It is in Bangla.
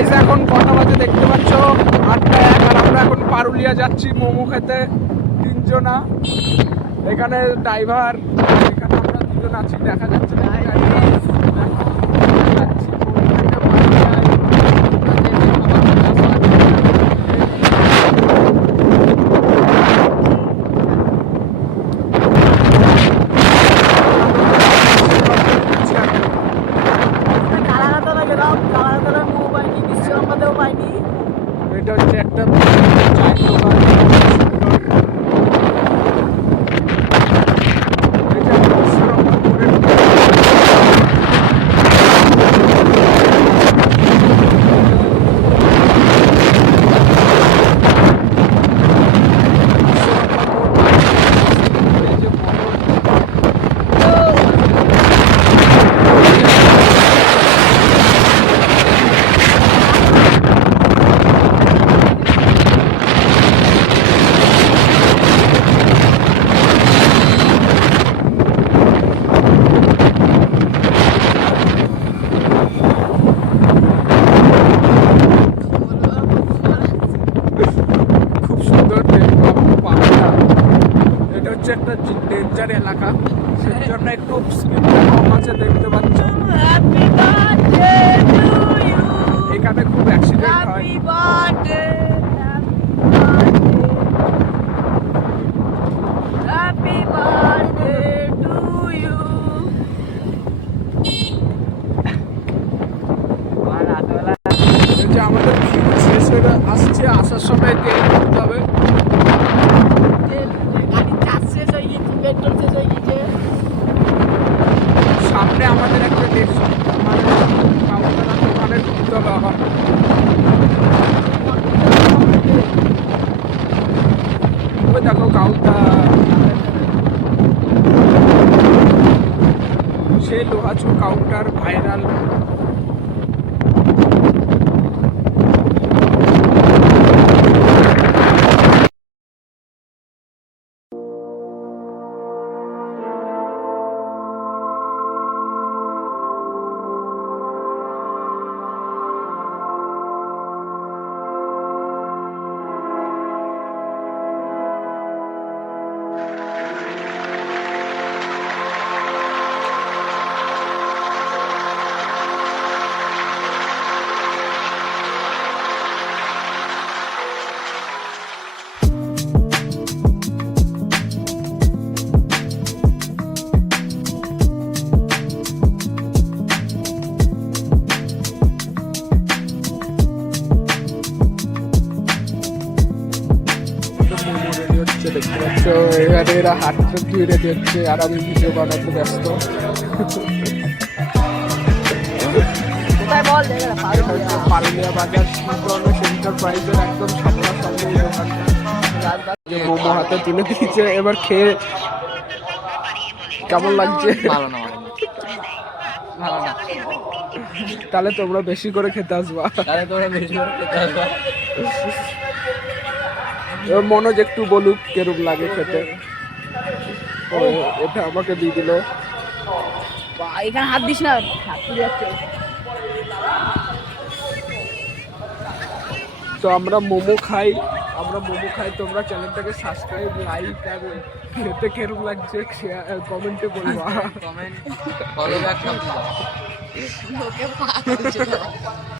গাইস এখন কটা বাজে দেখতে পাচ্ছ 8:01 আর আমরা এখন পারুলিয়া যাচ্ছি মোমো খেতে তিনজনা। এখানে ড্রাইভার, এখানে আমরা দুজন আছি, দেখা যাচ্ছে না এটা হচ্ছে একটা চায়ের দোকান। একটা ডেঞ্জার এলাকা, সেই জন্য একটু স্পিডটা কম আছে, দেখতে পাচ্ছ। এখানে খুব অ্যাক্সিডেন্ট হয়। আমাদের শেষ হয়ে আসছে, আসার সময় তেল করতে হবে। সামনে আমাদের একটা ওখানে ঢুকতে হবে। ওই দেখো কাউন্টার, সেই লোহাচু কাউন্টার ভাইরাল। দেখতে পাচ্ছ এখানে এরা হাত ধুয়ে রেডি হচ্ছে, আর আমি ভিডিও বানাতে ব্যস্ত। পারুলিয়া বাজার সেন্টার প্রাইজের একদম সামনাসামনি দোকানটা। মোমো হাতে তুলে দিয়েছে, এবার খেয়ে কেমন লাগছে? ভালো না, ভালো না। তাহলে তোমরা বেশি করে খেতে আসবা। মনোজ একটু বলুক কেরম লাগে খেতে। এটা আমাকে দিয়ে দিল। এখানে হাত দিস না, তো আমরা মোমো খাই, তোমরা চ্যানেলটাকে সাবস্ক্রাইব, লাইক আর খেতে কেরম লাগছে কমেন্টে বলবা। Comment follow back.